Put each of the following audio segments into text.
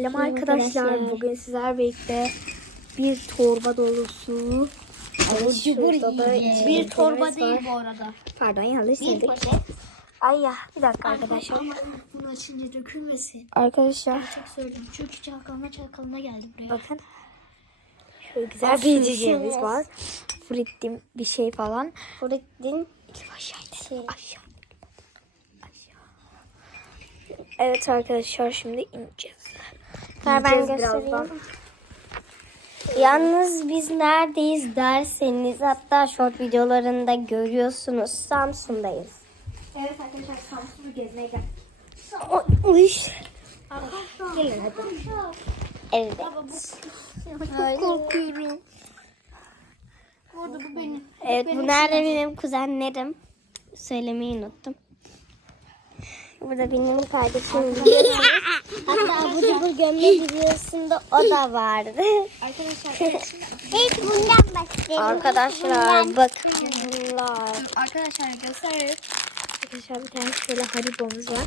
Selam arkadaşlar. Bugün sizler birlikte bir torba dolusu şurada da yiyeceğiz. içinde Bir torba var. değil bu arada. Pardon yanlış Bir poşet. Ay ya bir dakika arkadaşlar. Ama bunu açınca dökülmesin. Arkadaşlar Çok söyleyeyim. Çünkü çalkalına çalkalına geldi buraya. bakın. Şöyle güzel bir içeceğimiz var. Frittim bir şey falan. Frittin şey. Aşağı. Aşağı. Evet arkadaşlar şimdi ineceğiz. Ver ben göstereyim. birazdan. Yalnız biz neredeyiz derseniz hatta short videolarında görüyorsunuz. Samsun'dayız. Evet arkadaşlar Samsun'u gezmeye geldik. Uy. Gelin hadi. Evet. Çok korkuyorum. Burada bu benim. Evet bu nerede benim kuzenlerim. Söylemeyi unuttum. Burada benim kardeşim. Hatta bu cubur gömme videosunda o da vardı. Arkadaşlar İlk bundan başlayalım. Arkadaşlar bakın bunlar. Arkadaşlar gösteririz. Arkadaşlar bir tane şöyle haribomuz var.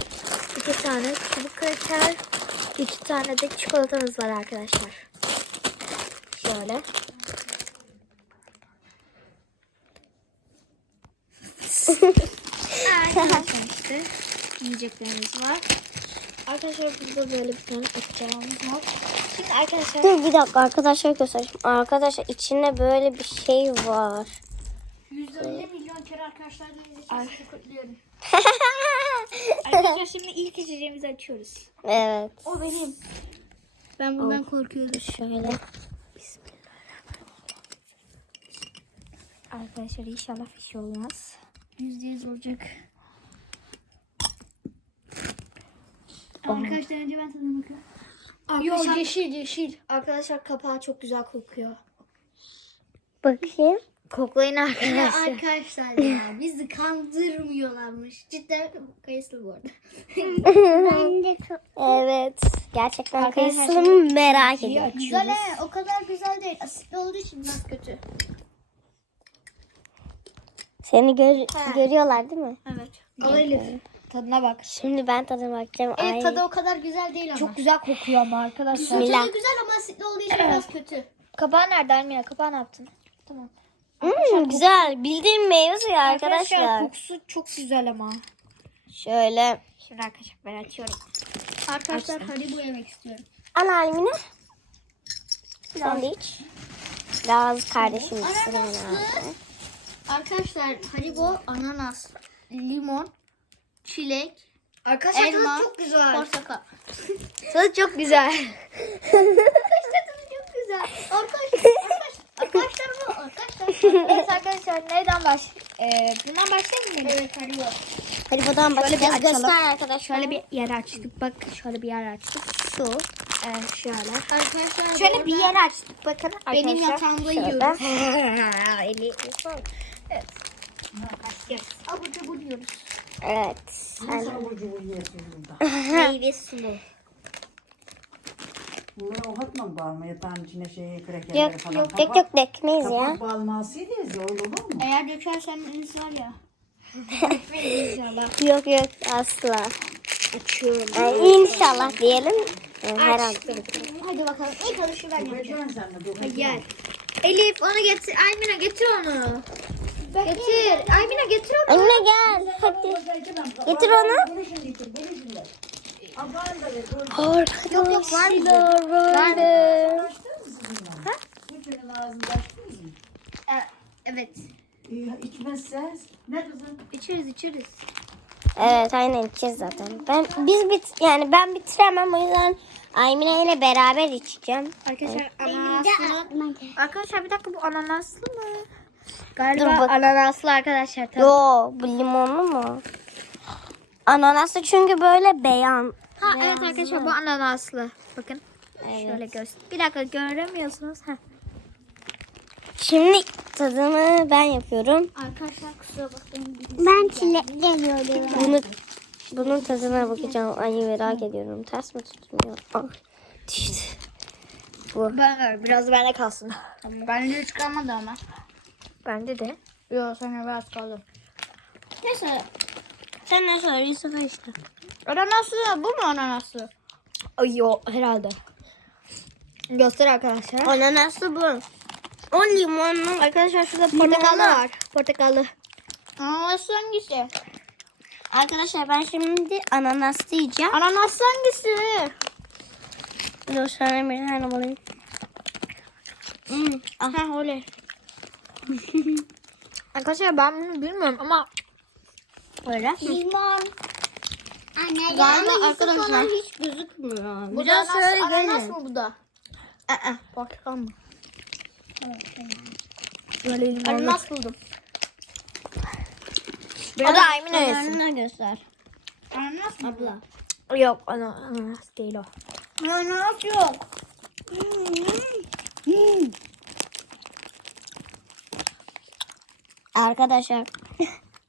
İki tane çubuk kraker. iki tane de çikolatamız var arkadaşlar. Şöyle. Arkadaşlar işte yiyeceklerimiz var. Arkadaşlar burada böyle bir tane açacağımız var. Şimdi arkadaşlar Dur bir dakika arkadaşlar göstereyim. Arkadaşlar içinde böyle bir şey var. 150 milyon kere arkadaşlar sizi kutluyorum. Arkadaşlar şimdi ilk içeceğimizi açıyoruz. evet. O benim. Ben bundan korkuyorum. Şöyle. Arkadaşlar inşallah bir şey olmaz. Yüzde yüz olacak. Arkadaşlar önce ben tadına bakıyorum. Yok yeşil yeşil. Arkadaşlar kapağı çok güzel kokuyor. Bakayım. Koklayın arkadaşlar. Arkadaşlar ya bizi kandırmıyorlarmış. Cidden kayısılı bu arada. Bence çok. Evet. Gerçekten Arkadaşlar kayısılı mı merak ediyorum. Güzel he, o kadar güzel değil. Asitli olduğu için biraz kötü. Seni gör- görüyorlar değil mi? Evet. Al Elif. Tadına bak. Şimdi ben tadına bakacağım. Ay. Evet tadı o kadar güzel değil ama. Çok güzel kokuyor ama arkadaşlar. Bismillah. Tadı güzel ama asitli olduğu için biraz kötü. Kapağı nerede Almina? Kapağı ne yaptın? Tamam. Hmm, güzel. Bildiğin meyve suyu arkadaşlar. kokusu çok güzel ama. Şöyle. Şimdi arkadaşlar ben açıyorum. Arkadaşlar Haribo yemek istiyorum. Al Almine. Sen de iç. Biraz kardeşim herhalde. Arkadaşlar Haribo ananas, limon, çilek, Arkadaşlar elma, çok güzel. portakal. Tadı çok güzel. Arkadaşlar tadı çok güzel. Arkadaşlar, arkadaşlar, arkadaşlar bu arkadaşlar. evet arkadaşlar nereden baş? Ee, bundan başlayalım mı? Evet Haribo. Hadi buradan Şöyle bir başlayacağız. açalım. Göster arkadaşlar. Şöyle bir yer açtık. Bak şöyle bir yer açtık. Su. Evet şöyle. Arkadaşlar Şöyle bir yer açtık. Bakın arkadaşlar. benim yatağımda Şöyle. yiyoruz. Eli Evet. Abur cubur yiyoruz. Evet. Meyve sulu. Bunları o hatla mı bağlama yatağın içine şey krekerleri Yok falan. yok yok yok dökmeyiz ya. Kapak bağlamasıydı ya olur mu? Eğer dökerseniz var ya. Yok yok asla. Açıyorum. Ay, inşallah diyelim. Ee, Herhalde. Hadi bakalım. İlk alışı ben yapacağım. Sen de. Gel. Elif onu getir. Aymina getir onu. Getir. Aymina getir onu. Anne gel. Hadi. Getir onu. Beni şimdi için, beni şimdi. Ablan da ver. Yok yok var mı? Açtınız mı bunları? Ha? Üçünün ağzını açtınız mı? Evet. İyi, içmezse ne kızım? İçeriz içeriz. Evet aynen içeceğiz zaten. Ben biz bit yani ben bitiremem o yüzden Aymine ile beraber içeceğim. Arkadaşlar ananaslı. Arkadaşlar bir dakika bu ananaslı mı? Dur Galiba bak- ananaslı arkadaşlar. Tabii. Yo bu limonlu mu? Ananaslı çünkü böyle beyan. Ha evet arkadaşlar bu ananaslı. Bakın. Evet. Şöyle göster. Bir dakika göremiyorsunuz. Heh. Şimdi tadını ben yapıyorum. Arkadaşlar kusura bakmayın. Ben çilekli yiyorum. Bunu, bunun tadına bakacağım. Ay merak ediyorum. Ters mi tutmuyor? Ah, düştü. Bu. Ben de biraz bende kalsın. Bende hiç kalmadı ama. Bende de. Yok sana biraz kaldı. Neyse. Sen ne söylüyorsun işte? Ananaslı bu mu ananaslı? Ay yo herhalde. Göster arkadaşlar. Ananaslı bu. O limonlu. Arkadaşlar şurada portakallı var. Portakallı. Ananaslı hangisi? Arkadaşlar ben şimdi ananaslı yiyeceğim. Ananaslı hangisi? Dur sana bir tane bulayım. Hmm. ah. Ha oley. Arkadaşlar ben bunu bilmiyorum ama Öyle. Limon. Anne Galiba arkadaşlar. falan hiç gözükmüyor. Bu da şöyle gelin. mı bu da? Aa, portakal mı? Böyle limonlu. Ananas buldum. O da Aymin. Kenarına göster. Ananas mı? Abla. Yok ana, ananas değil o. Ananas yok. Arkadaşlar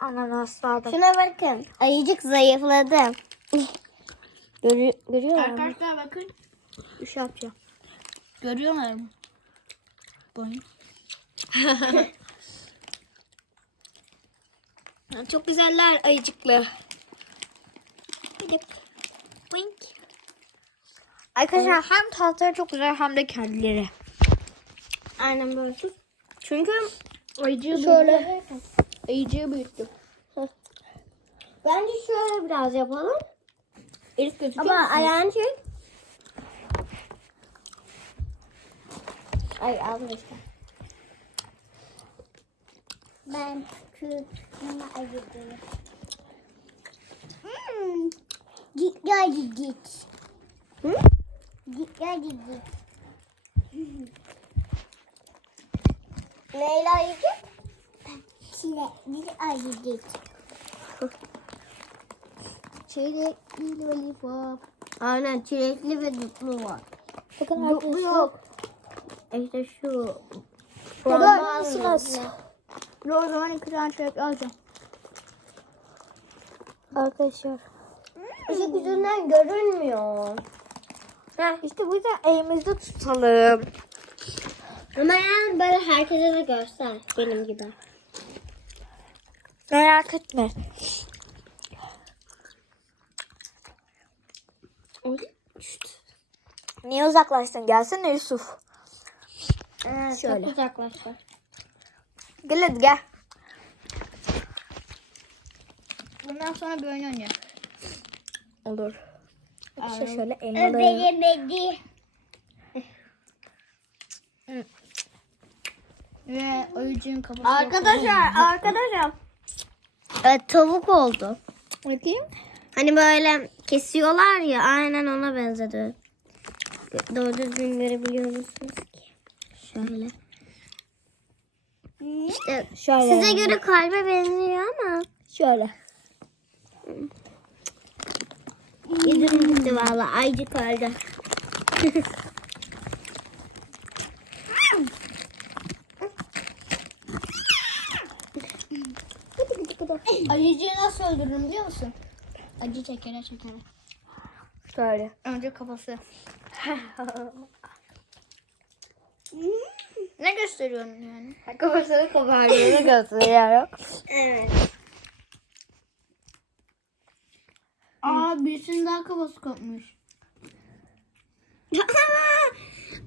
Ananaslardan. şuna bakın. Ayıcık zayıfladı. Görü görüyorlar mı? Arkadaşlar bakın. Bir şey yapacağım. Görüyorlar mı? Çok güzeller ayıcıklı. Gidip. Wink. Arkadaşlar hem tatları çok güzel hem de kendileri. Aynen böyle. Çünkü Ayıcığı Şöyle. Ayıcığı büyüttüm. bence şöyle biraz yapalım. Elif gözüküyor Ama musun? ayağını çek. Ay aldım işte. Ben kürküme ayırdım. Hmm. Git gel git. Hı? Git gel git. Neyle ayıcık? Çile bir ayı git. Çilekli lollipop. Aynen çilekli ve dutlu var. Bakın Dutlu yok. İşte şu. Mısınız? Dur o zaman iki tane çilek alacağım. Arkadaşlar. Işık yüzünden görünmüyor. Heh, işte bu yüzden elimizde tutalım. Ama yani böyle herkese de göster. Benim gibi. Merak etme. Niye uzaklaştın? Gelsene Yusuf. Evet, Şöyle. Çok uzaklaştı. Gel hadi gel. Bundan sonra bir oyun oynayalım. Olur. İşte şöyle elmalı. Öbelemedi. Ve oyuncunun kafası Arkadaşlar, arkadaşlar. Evet, tavuk oldu. Bakayım. Hani böyle kesiyorlar ya, aynen ona benzedi. Doğru düzgün görebiliyor musunuz ki? Şöyle. İşte Şöyle. size göre kalbe benziyor ama. Şöyle. Yüzüm gitti valla, aycık öldü. Ayıcığı nasıl öldürürüm biliyor musun? Acı çekere çekere. Şöyle. Önce kafası. ne gösteriyorsun yani? Kafasını kopardığını gösteriyorum. Evet. Aa birisinin daha kafası kopmuş.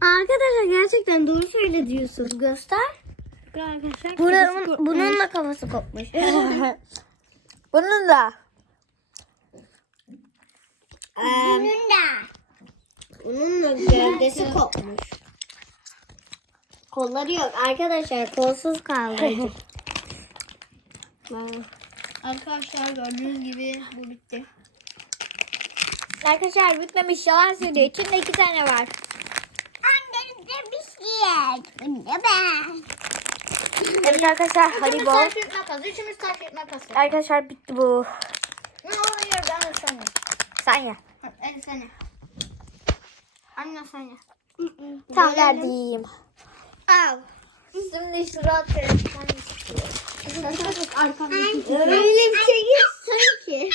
Arkadaşlar gerçekten doğru söyle diyorsunuz. Göster. Arkadaşlar. Buranın, bunun da kafası kopmuş. Bunun da. bunun da. Bunun da gövdesi kopmuş. Kolları yok. Arkadaşlar kolsuz kaldı. Arkadaşlar gördüğünüz gibi bu bitti. Arkadaşlar bitmemiş yalan söylüyor. İçinde iki tane var. Annem de bir şey. Bunda ben. Evet arkadaşlar Üçümüz Haribo. taş. Üçümüz taş kağıt makas. Arkadaşlar bitti bu. Ne oluyor ben de sen de. Sen ye. Hadi sen de. Anne sen de. Tamam geldim. Al. Şimdi şuraya telefon Öyle bir şey yok sanki.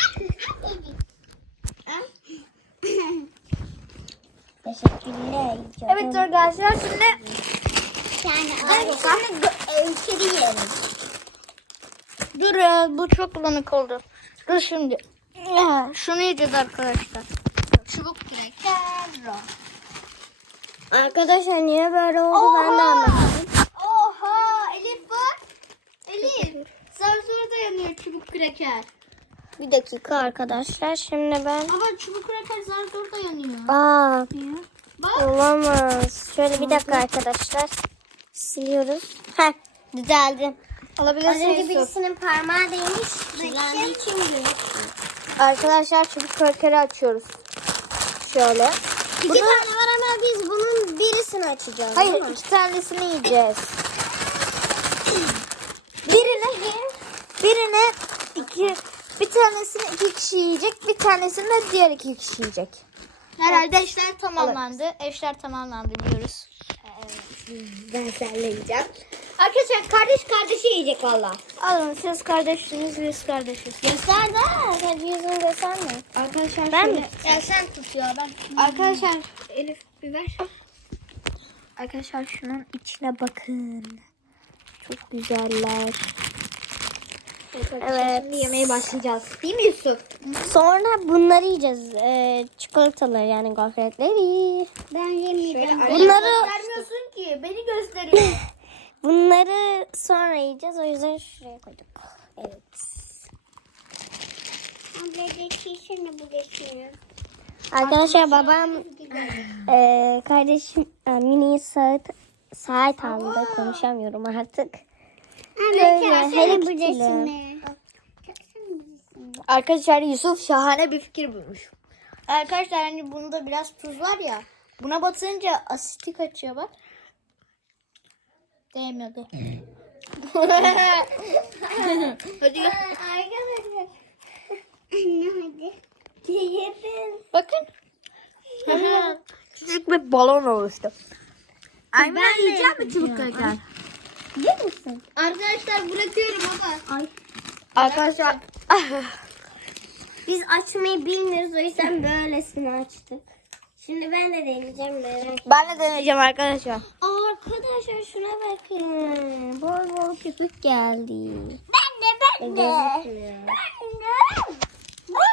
Teşekkürler. Evet arkadaşlar şimdi Yani ölçeri yiyelim. Dur ya bu çok bulanık oldu. Dur şimdi. Şunu yiyeceğiz arkadaşlar. Çubuk kürek. lira. Arkadaşlar niye böyle oldu ben de anlamadım. Oha Elif bak. Elif. Zar zor dayanıyor çubuk kraker. Bir dakika arkadaşlar şimdi ben... Ama çubuk kraker zar zor dayanıyor. Aa Bak. olamaz. Şöyle bir dakika arkadaşlar. Siliyoruz. Heh düzeldi. Az Alabilirsin önce birisinin parmağı değmiş. Şimdi. Arkadaşlar çubuk krakeri açıyoruz. Şöyle. İki tane var ama biz bunun birisini açacağız. Hayır değil mi? iki tanesini yiyeceğiz. Birini birine iki bir tanesini iki kişi yiyecek, bir tanesini de diğer iki kişi yiyecek. Herhalde işler tamamlandı. Eşler tamamlandı diyoruz. Ben seninle yiyeceğim. Arkadaşlar kardeş kardeşi yiyecek valla. Alın siz kardeşsiniz biz kardeşiz. Göster de. Sen yüzünü gösterme. Arkadaşlar Ben şöyle- mi? Ya sen tut ya ben. Arkadaşlar Elif bir ver. Arkadaşlar şunun içine bakın. Çok güzeller. Evet. Şimdi yemeğe başlayacağız. Değil mi Yusuf? Sonra bunları yiyeceğiz. Ee, çikolataları yani gofretleri. Ben yemeyeceğim. Bunları Göstermiyorsun ki. Beni gösteriyor. bunları sonra yiyeceğiz. O yüzden şuraya koyduk. Evet. Abla geçişini bu geçmiyor. Arkadaşlar babam e, kardeşim e, mini saat saat aldı. Konuşamıyorum artık. Böyle Hello Kitty'li. Arkadaşlar Yusuf şahane bir fikir bulmuş. Arkadaşlar hani bunda biraz tuz var ya. Buna batınca asitlik açıyor bak. Değmedi. Hadi gel. Arkadaşlar. Anne hadi. Yiyelim. Bakın. Küçük bir balon oluştu. Ay ben yiyeceğim mi çubuk kraker? Yer misin? Arkadaşlar bırakıyorum ama. Ay. Arkadaşlar Biz açmayı bilmiyoruz o yüzden böylesini açtık. Şimdi ben de deneyeceğim merak ben de deneyeceğim arkadaşlar. Arkadaşlar şuna bakın. Bol bol köpük geldi. Ben de ben Gözükmüyor.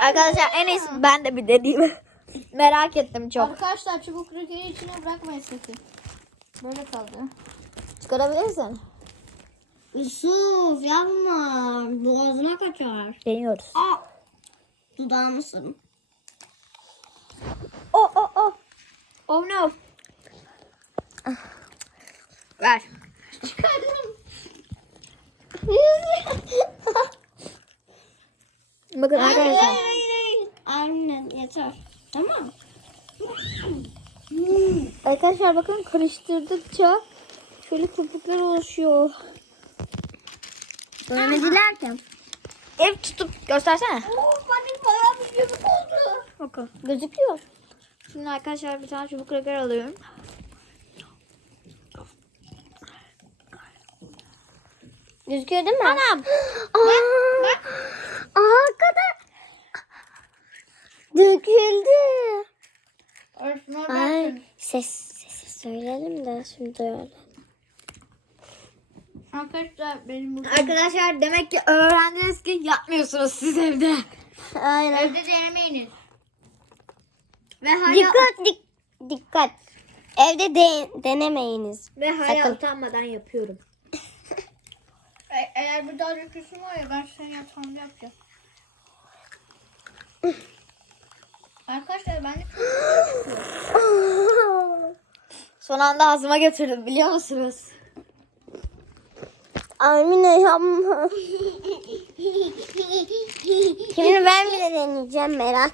Arkadaşlar en iyisi ben de bir deneyeyim. Merak ettim çok. Arkadaşlar çubuk krakeri içine bırakmayın sakın. Böyle kaldı. Çıkarabilirsin. Yusuf yapma. Boğazına kaçar. Deniyoruz. Aa. Dudağımısın. Oh oh oh. Oh no. Ver. Çıkardım. Bakın arkadaşlar. Aynen yeter. Tamam. Arkadaşlar bakın karıştırdıkça şöyle köpükler oluşuyor. Böyle dilerken. Ev tutup göstersene. Oo benim bayağı bir çubuk oldu. Bakın gözüküyor. Şimdi arkadaşlar bir tane çubuk kraker alıyorum. Gözüküyor değil mi? Anam. Aa, Arkada. Döküldü. Ay ses sesi söyleyelim de şimdi duyarlar. Arkadaşlar benim burada. Arkadaşlar demek ki öğrendiniz ki yapmıyorsunuz siz evde. Aynen. Evde denemeyiniz. Ve hala, Dikkat dik, dikkat. Evde de, denemeyiniz. Ve hala Sakın. utanmadan yapıyorum. E- eğer bir daha dökülsün var ya ben senin yatağında yapacağım. Arkadaşlar ben de Son anda ağzıma götürdüm biliyor musunuz? Amine yapma. Şimdi ben bile deneyeceğim merak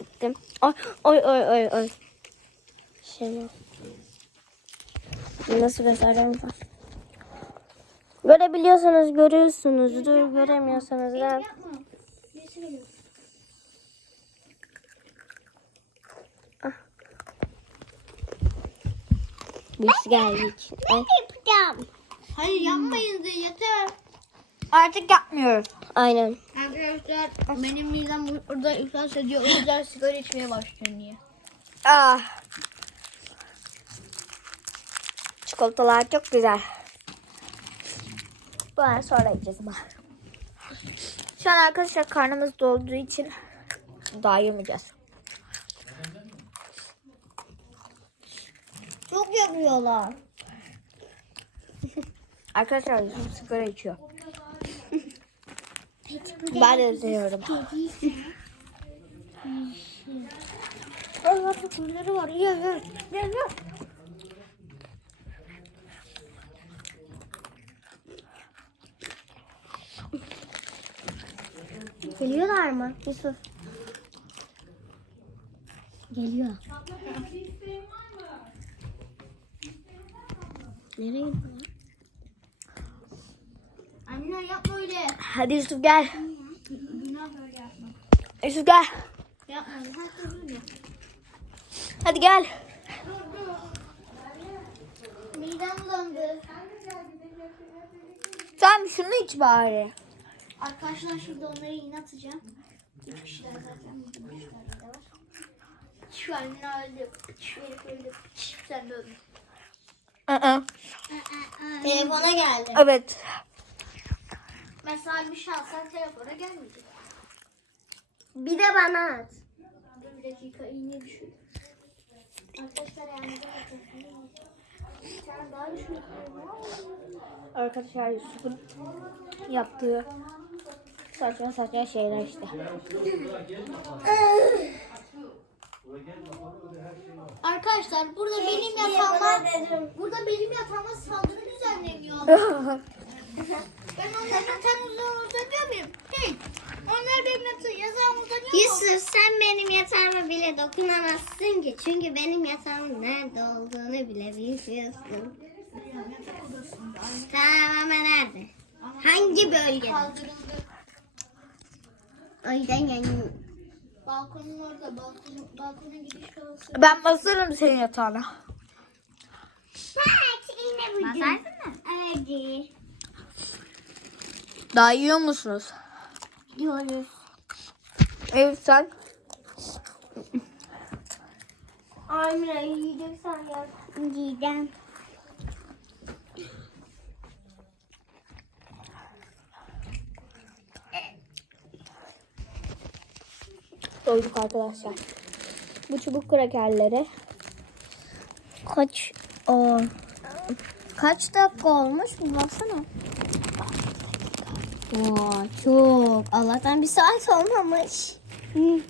ettim. Oy oy oy oy. oy. Şöyle. Nasıl göstereceğim ben? Görebiliyorsanız görüyorsunuzdur, göremiyorsanız da. Ah. Biz geldik. Ay. Hayır yapmayın diye yeter. Artık yapmıyoruz. Aynen. Arkadaşlar benim midem burada iflas ediyor. O yüzden sigara içmeye başlıyorum niye? Ah. Çikolatalar çok güzel. Bunu sonra yiyeceğiz ama. Şu an arkadaşlar karnımız dolduğu için daha yemeyeceğiz. Çok yapıyorlar. Arkadaşlar Yusuf sigara içiyor. Ben de seviyorum. Allah çukurları var. Ye ye. Ye ye. Geliyorlar mı Yusuf? Geliyor. Nereye gidiyor? Anne yapma öyle. Hadi Yusuf gel. Günah böyle yapma. Yusuf gel. Yapma. Hadi gel. Midem bulandı. Tamam şunu iç bari. Arkadaşlar şimdi onları yine atacağım. Üç kişiler zaten. Üç tane de var. Şu an ne öldü. Şöyle öldü. Sen de öldün. Telefona geldi. evet. Mesela bir şahsen telefona gelmeyecek. Bir de bana at. Bir dakika iğne düşür. Arkadaşlar yani bir tane daha düşür. Arkadaşlar Yusuf'un yaptığı saçma saçma şeyler işte. Arkadaşlar burada benim yatağıma burada benim yatağıma saldırı düzenleniyor. ben onların yatağına uzanıyor muyum? Değil. Onlar benim yatağım uzanıyor mu? Yusuf sen benim yatağıma bile dokunamazsın ki. Çünkü benim yatağımın nerede olduğunu bile bilmiyorsun. Tamam ama nerede? Hangi bölgede? Kaldırıldı. O yüzden yani Balkonun orada. Balkonun, balkona gidiş yolu. Ben basarım senin yatağına. Bak yine bu. Basarsın mı? Evet. Daha yiyor musunuz? Diyoruz. Evet sen. Amira yiyeceksen ya. Yiyeceğim. Doyduk arkadaşlar. Bu çubuk krakerleri. Kaç o kaç dakika olmuş bir baksana. Oo, çok. Allah'tan bir saat olmamış. Hı.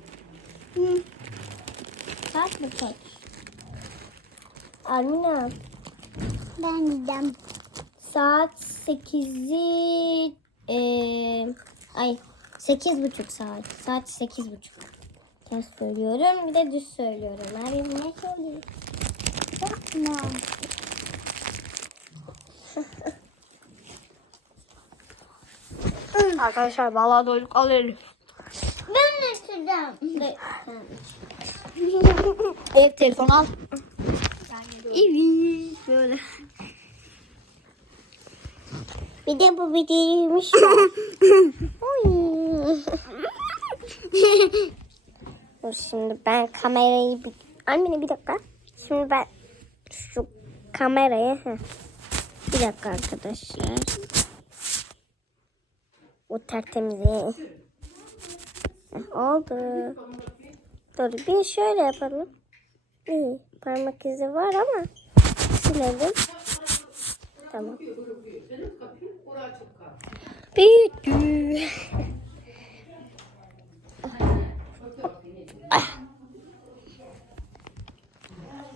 Hı. Saat mi kaç? Almina. Ben gideceğim. Saat 8'i eee ay sekiz buçuk saat. Saat sekiz buçuk. Ters söylüyorum bir de düz söylüyorum. Abi ne söylüyor? Yapma. Arkadaşlar vallahi doyduk al elini. Ben. De, Evet telefon al. Evet böyle. Bir de bu videoymuş. Dur şimdi ben kamerayı bir... Anne bir dakika. Şimdi ben şu kamerayı... heh. Bir dakika arkadaşlar. O tertemiz. Oldu. Dur bir şöyle yapalım. İyi. Parmak izi var ama silelim. Tamam. Büyüdü.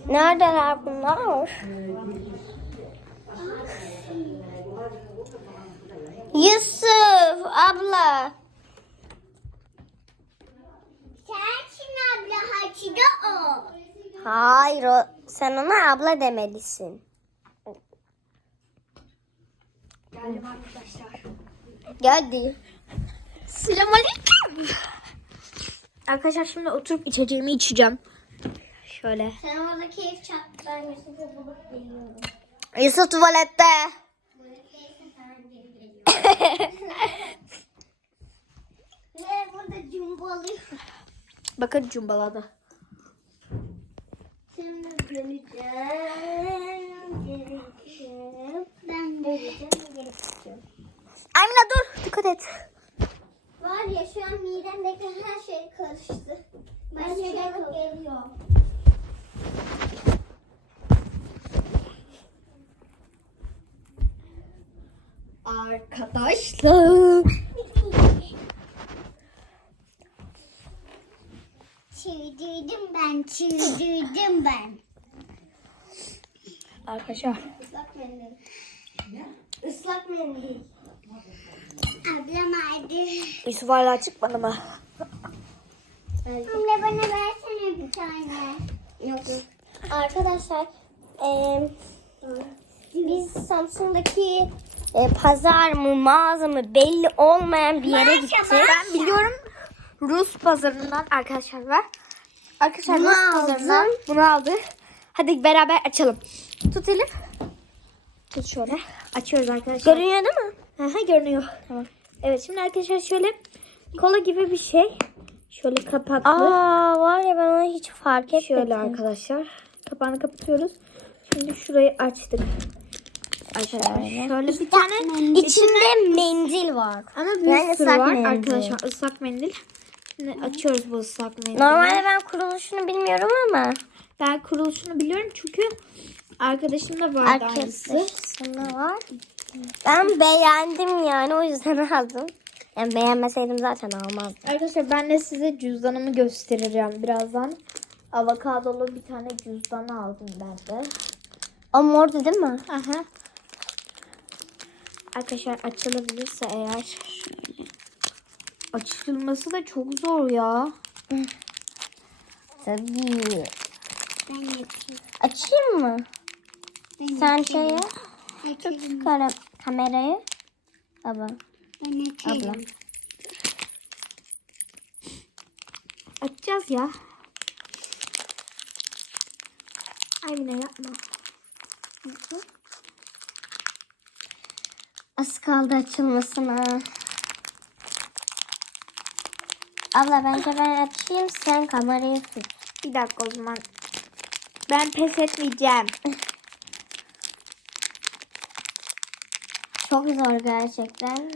Neredeler bunlar? Yusuf abla. Sensin abla Hacı'da o. Hayır o sen ona abla demelisin. Geldim arkadaşlar. Geldi. Selamünaleyküm. Arkadaşlar şimdi oturup içeceğimi içeceğim. Şöyle. Sen orada keyif çat. Ben Yusuf'u bulup geliyorum. Yusuf tuvalette. Böyle keyifle falan geri Ve burada cumbalıyor. Bakın cumbaladı. Şimdi döneceğim. Ben döneceğim. Amina dur. Dikkat et. Var ya şu an midemdeki her şey karıştı. Ben şey alıp Arkadaşlar. Çiğdirdim ben, çiğdirdim ben. Arkadaşlar. Islak mendil. Islak mendil. Ablam hadi. Hala çıkmadı mı? Anne bana versene bir tane. Yok yok. Arkadaşlar eee, biz Samsun'daki e, pazar mı mağaza mı belli olmayan bir yere gittik. Ben biliyorum Rus pazarından arkadaşlar var. Arkadaşlar Bunu Rus aldım. pazarından bunu aldı. Hadi beraber açalım. Tut Elif. Tut şöyle. Açıyoruz arkadaşlar. Görünüyor değil mi? Aha görünüyor. Tamam. Evet şimdi arkadaşlar şöyle kola gibi bir şey. Şöyle kapatlı. Aa var ya ben onu hiç fark etmedim. Şöyle arkadaşlar. Kapağını kapatıyoruz. Şimdi şurayı açtık. Arkadaşlar şöyle bir tane İçinde mendil var. ama bir Yani sürü var mendil. arkadaşlar ıslak mendil. Şimdi açıyoruz bu ıslak mendili. Normalde ben kuruluşunu bilmiyorum ama Ben kuruluşunu biliyorum çünkü arkadaşım da vardı aynısı. arkadaşında var. Ben beğendim yani o yüzden aldım. Yani beğenmeseydim zaten almazdım. Arkadaşlar ben de size cüzdanımı göstereceğim birazdan. Avokadolu bir tane cüzdan aldım ben de. O mordu değil mi? Aha. Arkadaşlar açılabilirse eğer şöyle. Açılması da çok zor ya. Tabii. Ben yapayım. Açayım mı? Ben Sen şeyi Açayım. kara, kamerayı. Baba. Ben açayım. Abla. Açacağız ya. Ay yapma. Az kaldı açılmasına. Abla bence ben açayım sen kamerayı tut. Bir dakika o zaman. Ben pes etmeyeceğim. Çok zor gerçekten.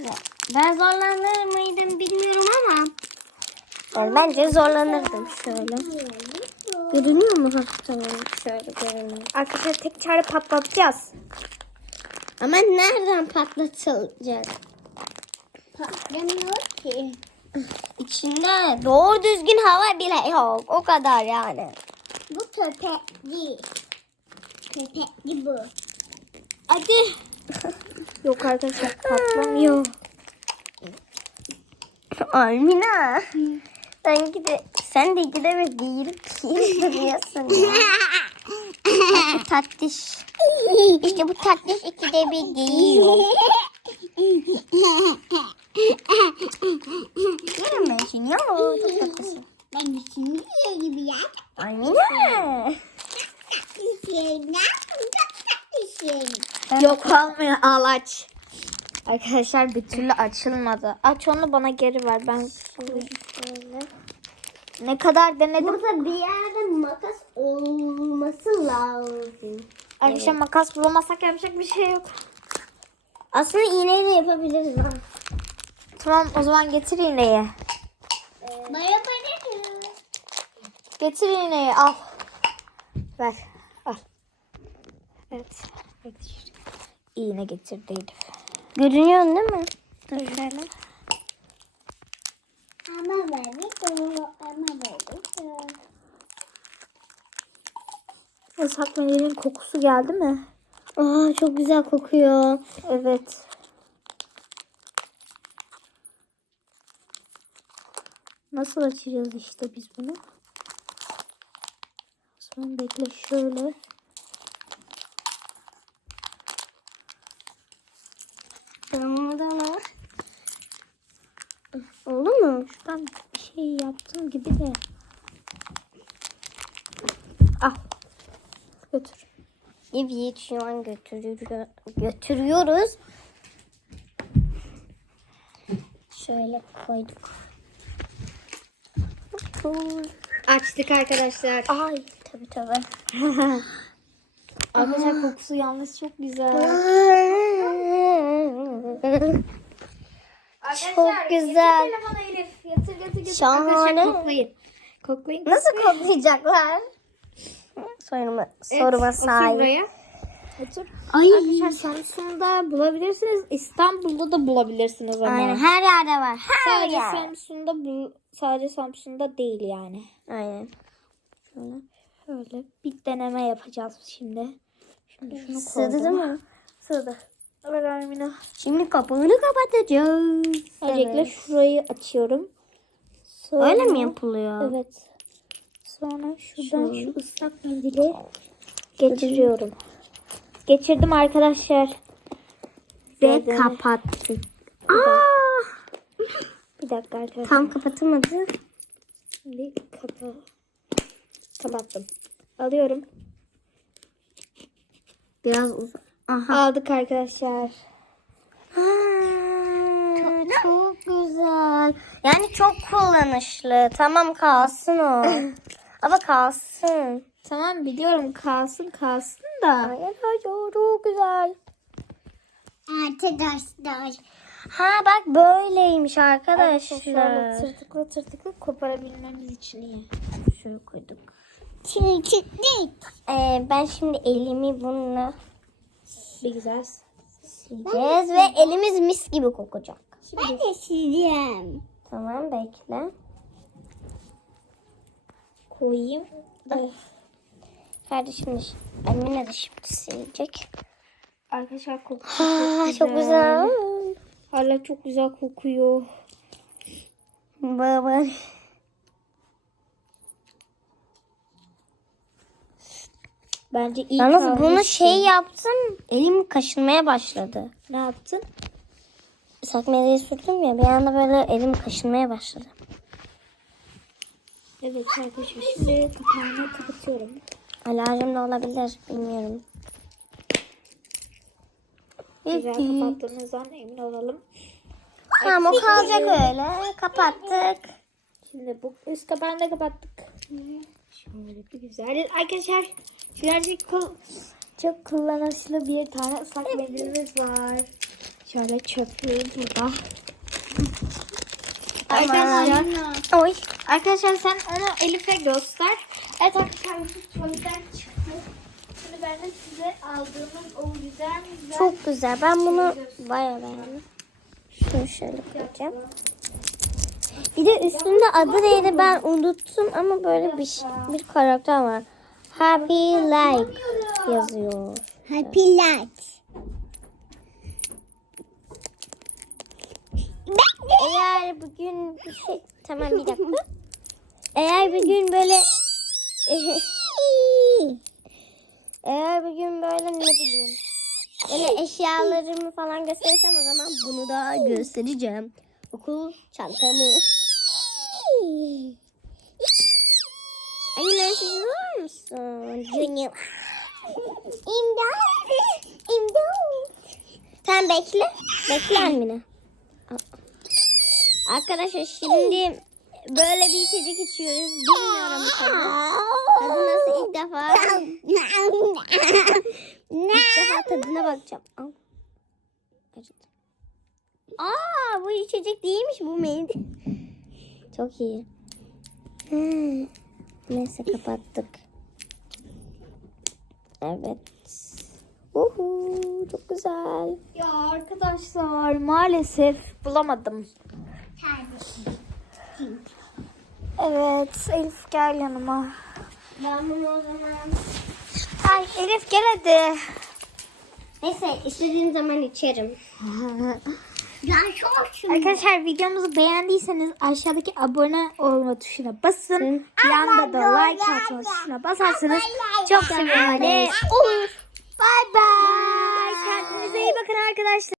Ben zorlanır mıydım bilmiyorum ama. Yani bence zorlanırdım şöyle. Görünüyor mu? Ha, tamam şöyle görünüyor. Arkadaşlar tek çare patlatacağız. Ama nereden patlatılacak? Patlamıyor ki. İçinde doğru düzgün hava bile yok. O kadar yani. Bu köpek değil. Köpekli bu. Hadi. Yok arkadaşlar patlamıyor. Almina. Sen gide sen de gideme giyirip giyirip duruyorsun ya. Bu tatlış. İşte bu tatlış ikide bir giyiyor. Görmüyorsun ya. Çok tatlısın. Ben de şimdi yiyor gibi ya. Almina. Tatlısın. Tatlısın. Yok olmuyor al aç. Arkadaşlar bir türlü açılmadı. Aç onu bana geri ver. Ben ne kadar denedim. Burada bir yerde makas olması lazım. Arkadaşlar makas bulamazsak yapacak bir şey yok. Aslında iğneyle yapabiliriz ha. Tamam o zaman getir iğneyi. Bana bana Getir iğneyi al. Ver. Al. Evet. Getir. İğne getirdi Elif. Görünüyor değil mi? Dur şöyle. Ama ben de ama ben de Islak mendilin kokusu geldi mi? Aa çok güzel kokuyor. Evet. Nasıl açacağız işte biz bunu? Osman bekle şöyle. Buradan var. Oldu mu? Ben bir şey yaptım gibi de. Al. Götür. Evet şu an götürüyor, götürüyoruz. Şöyle koyduk. Açtık arkadaşlar. Ay tabii tabii. Arkadaşlar kokusu yalnız çok güzel. Çok güzel. Şahane. Koklayın. Koklayın. Nasıl koklayacaklar? Soruma, Evet, soruma otur sahip. buraya. Otur. Ay. Arkadaşlar Samsun'da bulabilirsiniz. İstanbul'da da bulabilirsiniz ama. Aynen her yerde var. Her Sadece yer. Samsun'da bu sadece Samsun'da değil yani. Aynen. Şöyle şöyle bir deneme yapacağız şimdi. Şimdi şunu Sığdı değil mi? Sığdı. Ver Armina. Şimdi kapağını kapatacağız. Öncelikle Evet. şurayı açıyorum. Sonra, Öyle mi yapılıyor? Evet. Sonra şuradan şu ıslak mendili geçiriyorum. Geçirdim arkadaşlar. Ve Gördüğünüz- kapattık. Aa! Bir dakika arkadaşlar. Tam kapatamadı. Şimdi kapa kapattım. Alıyorum. Biraz uzun. Aha. Aldık arkadaşlar. Aa, çok güzel. Yani çok kullanışlı. Tamam kalsın o. Ama kalsın. Tamam biliyorum kalsın kalsın da. Arkadaşlar çok güzel. Arkadaşlar. Ha bak böyleymiş Şöyle arkadaşlar. tırtıklı tırtıklı koparabilmemiz için iyi. Şöyle koyduk. Çirkinlik. Ee, ben şimdi elimi bununla Bir güzel. sileceğiz ve elimiz mis gibi kokacak. Ben de sileceğim. Tamam bekle. Koyayım. Kardeşim de Emine de şimdi silecek. Arkadaşlar kokuyor. Aa, çok güzel. Hala çok güzel kokuyor. Baba. Bence iyi Yalnız bunu şey yaptım. Elim kaşınmaya başladı. Ne yaptın? Sakmedeyi sürdüm ya bir anda böyle elim kaşınmaya başladı. Evet arkadaşlar şimdi kapağını kapatıyorum. Alerjim de olabilir bilmiyorum. Güzel kapattığımızdan emin olalım. Tamam o kalacak öyle. Kapattık. Şimdi bu üst kapağını da kapattık. Şöyle bir güzel. Arkadaşlar kul- çok kullanışlı bir tane ıslak mendilimiz var. Şöyle çöplüğü burada. Arkadaşlar, Oy. arkadaşlar sen onu Elif'e göster. Evet arkadaşlar Elif tuvaletten çıktı. Şimdi ben de size aldığımız o güzel güzel Çok güzel. Ben bunu bayağı beğendim. Şunu şöyle koyacağım. Bir de üstünde adı neydi ben unuttum ama böyle bir şey- bir karakter var. Happy Like yazıyor. Happy light. Eğer bugün şey tamam bir dakika. Eğer bir gün böyle eğer bir gün böyle ne bileyim böyle eşyalarımı falan gösterirsem o zaman bunu da göstereceğim. Okul çantamı. Anne siz var mısın? Junior. İmdat. İmdat. Sen bekle. Bekle Almina. Arkadaşlar şimdi böyle bir içecek içiyoruz. Bilmiyorum tadı. Tadı nasıl ilk defa. ilk defa tadına bakacağım. Al. Aa bu içecek değilmiş bu meyve. Çok iyi. Neyse kapattık. Evet. Uhu, çok güzel. Ya arkadaşlar maalesef bulamadım. Evet Elif gel yanıma. Ben bunu o zaman... Ay Elif gel hadi. Neyse istediğin zaman içerim. Ya çok Arkadaşlar videomuzu beğendiyseniz aşağıdaki abone olma tuşuna basın. Yanda da like atma tuşuna basarsanız çok sevinirim. olur. Bye bye. Kendinize iyi bakın arkadaşlar.